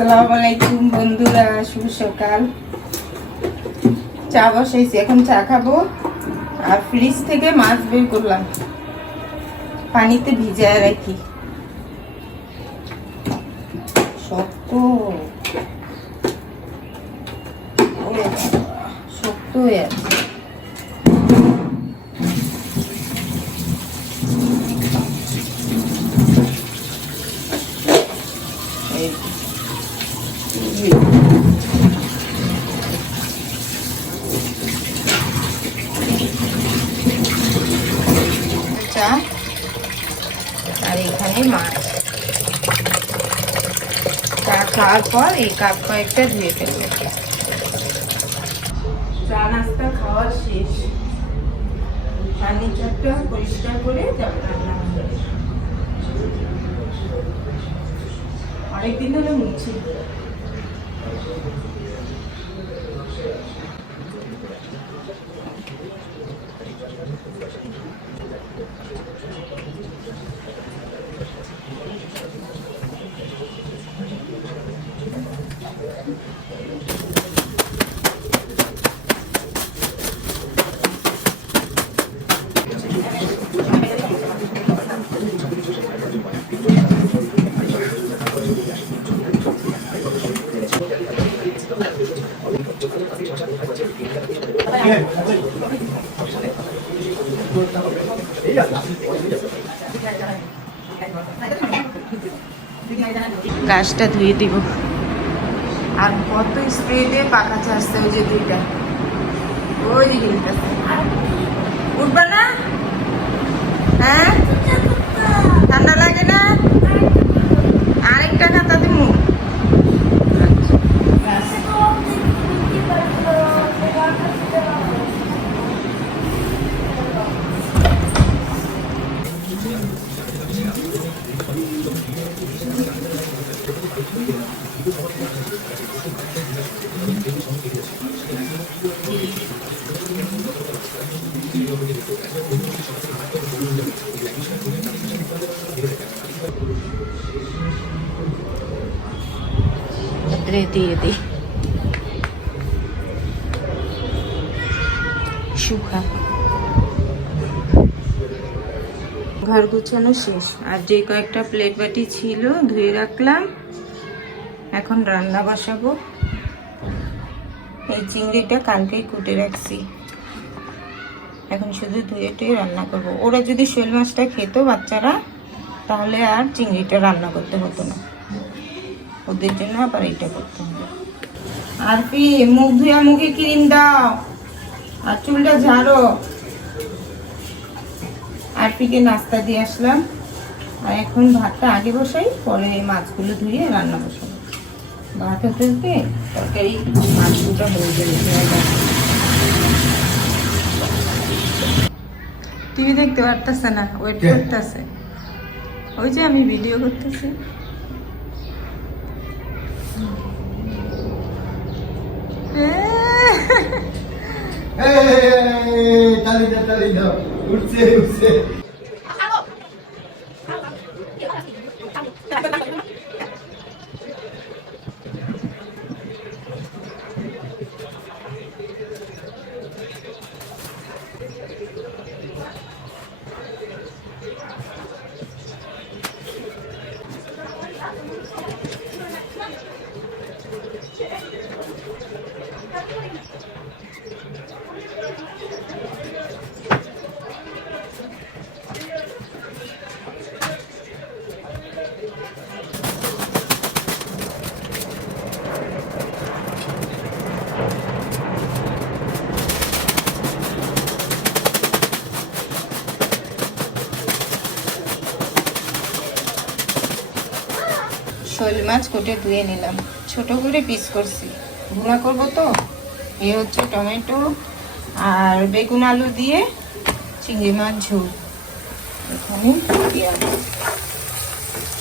আসসালামু আলাইকুম বন্ধুরা, শুভ সকাল। চা বসাইছি, এখন চা খাব। আর ফ্রিজ থেকে মাছ বের করলাম। পানিতে ভিজায় রাখি। শক্ত। শক্ত হয়ে আছে এই চা আর এখানে মাছ। চা খাওয়ার পর এই কাপ কয়েকটা ধুয়ে ফেলব। চা নাস্তা খাওয়া শেষ। ফার্নিচারটা পরিষ্কার করে। অনেকদিন ধরে মুছি। গাছটা ধুয়ে দিব। আর কত স্প্রে দিয়ে পাখা ছাড়ছে ওই যে দুইটা? ওই দিকে উঠবা না? হ্যাঁ? রে দিয়ে দিই ঘর গুছানো শেষ। আর যে কয়েকটা প্লেট বাটি ছিল, ধুয়ে রাখলাম। এখন রান্না বসাবো। এই চিংড়িটা কালকেই কুটে রাখছি। এখন শুধু ধুয়ে টুয়ে রান্না করব। ওরা যদি শোল মাছটা খেত বাচ্চারা, তাহলে আর চিংড়িটা রান্না করতে হতো না। ওদের জন্য আবার এইটা করতে হবে। আর কি মুখ ধুয়া মুখে ক্রিম দাও। আর চুলটা ঝাড়ো। আর পিকে নাস্তা দিয়ে আসলাম। আর এখন ভাতটা আগে বসাই পরে এই মাছগুলো ধুয়ে রান্না বসাবো। ভাত হতে হতে তরকারি মাছগুলো হয়ে যাবে টিভি দেখতে পারতেছে না ওয়েট? করতেছে। ওই যে আমি ভিডিও করতেছি। এই, তালি দাও, তালি দাও। উঠছে, উঠছে। শোল মাছ কোটে ধুয়ে নিলাম। ছোট করে পিস করছি। ভুনা করব তো? এ হচ্ছে টমেটো আর বেগুন আলু দিয়ে চিংড়ি মাছ ঝোল। এখানে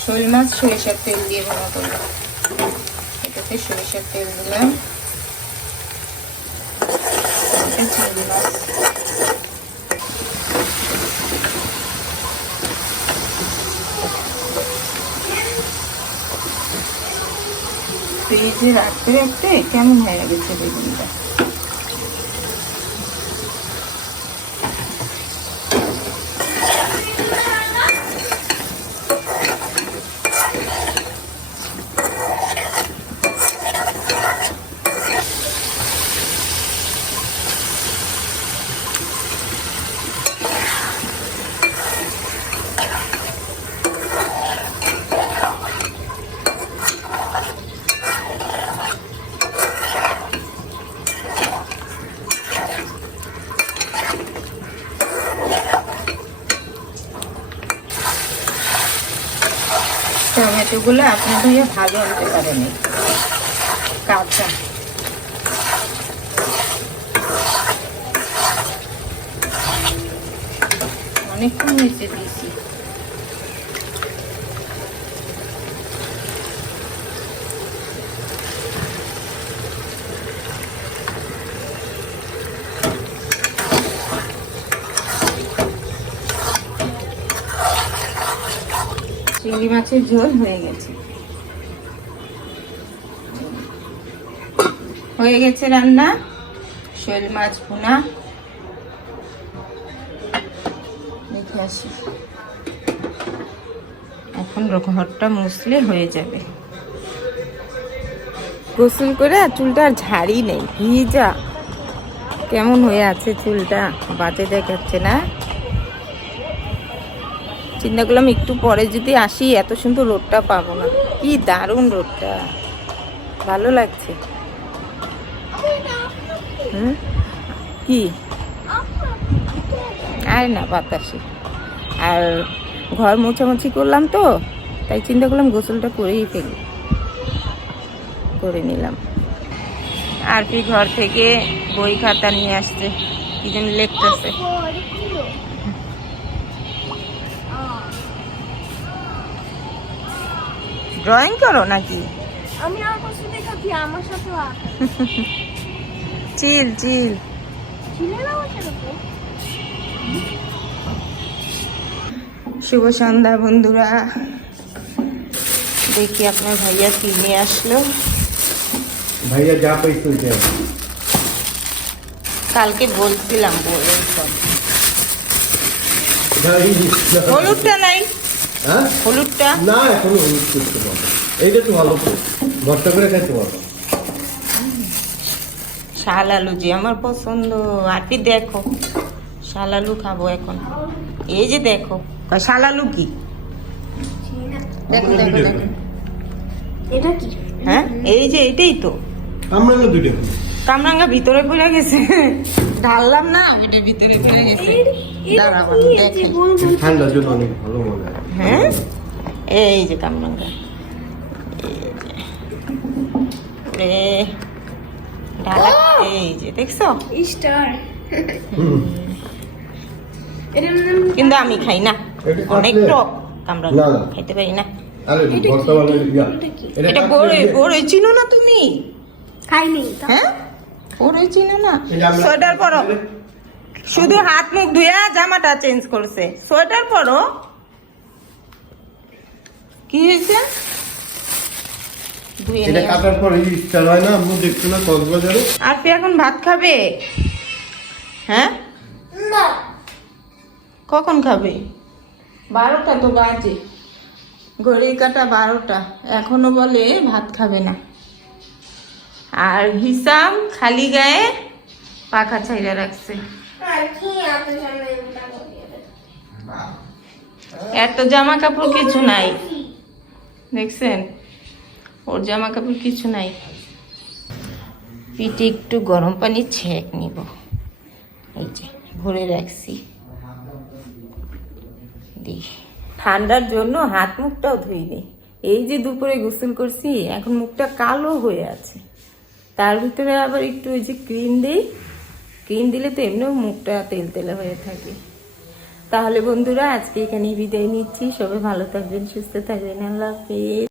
শোল মাছ সরিষার তেল দিয়ে ভুনা করলাম এটাতে সরিষার তেল দিলাম। চিংড়ি মাছ। ফ্রিজে রাখতে রাখতে কেমন হয়ে গেছে বেগুনটা? টমেটোগুলো আপনার ভাইয়া ভালো আনতে পারেনি কাঁচা। অনেকক্ষণ হয়েছে দিয়েছি। চিংড়ি মাছের ঝোল হয়ে গেছে। হয়ে গেছে রান্না। শোল মাছ ভুনা। দেখে আসি। এখন ঘরটা মুছলে হয়ে যাবে। গোসল করে চুলটা আর ঝাড়ি নেই। ভিজা। কেমন হয়ে আছে চুলটা? বাতে দেখাচ্ছে না। চিন্তা করলাম একটু পরে যদি আসি, এত সুন্দর রোডটা পাবো না। কি দারুণ রোডটা। ভালো লাগছে। হুম? কি? আর না, বাতাসে। আর ঘর মোছামুছি করলাম তো, তাই চিন্তা করলাম গোসলটা করেই ফেলি। করে নিলাম। আর কি ঘর থেকে বই খাতা নিয়ে আসছে, কি যেন লিখতেছে। ড্রয়িং করো নাকি? আমি আর কষ্ট আমার সাথে চিল চিল। শুভ সন্ধ্যা বন্ধুরা। দেখি আপনার ভাইয়া কি নিয়ে আসলো। ভাইয়া যা পাইছো কালকে বলছিলাম বলুন হলুদটা নাই। হ্যাঁ? হলুদটা? না এখনও হলুদ করতে পারব। এইটা তো ভালো ভর্তা করে খাইতে পারব। শাল আলু যে আমার পছন্দ। আর দেখো শাল আলু খাব এখন। এই যে দেখো শাল আলু কি? দেখো দেখো দেখো এটা কি হ্যাঁ এই যে এটাই তো। আমরা দুটো কামরাঙ্গা ভিতরে পড়ে গেছে। ঢাললাম না ভিতরে পড়ে গেছে। দাঁড়াও আমি দেখাই। ঠান্ডার জন্য অনেক ভালো মনে হ্যাঁ। এই যে কামরাঙ্গা। এই যে। এই যে দেখছ? স্টার। কিন্তু আমি খাই না। অনেক টক। খাইতে পারি না। আরে ভর্তা এটা বড়ই দিয়ে- চিনো না তুমি? খাইনি। তা চিনো না? সোয়েটার পরো। শুধু হাত মুখ ধুয়া জামাটা চেঞ্জ করছে। সোয়েটার পরো। কি হয়েছে? এটা কাটার পর এই হয় না আমি দেখছি না কক্সবাজারে। আর তুই এখন ভাত খাবে? হ্যাঁ? না। কখন খাবে? বারোটা তো বাজে। ঘড়ি কাটা বারোটা। এখনও বলে ভাত খাবে না। আর হিসাম খালি গায়ে পাখা ছাইরা রাখছে। এত জামা কাপড় কিছু নাই। দেখছেন? ওর জামা কাপড় কিছু নাই। পিঠে একটু গরম পানি ছেঁক নিব। এই যে ভরে রাখছি। ঠান্ডার জন্য হাত মুখটাও ধুই ধুইনি। এই যে দুপুরে গোসল করছি এখন মুখটা কালো হয়ে আছে। তার ভিতরে আবার একটু ওই যে ক্রিম দিই। ক্রিম দিলে তো এমনিও মুখটা তেল তেলে হয়ে থাকে। তাহলে বন্ধুরা, আজকে এখানে বিদায় নিচ্ছি। সবাই ভালো থাকবেন, সুস্থ থাকবেন। আল্লাহ হাফিজ।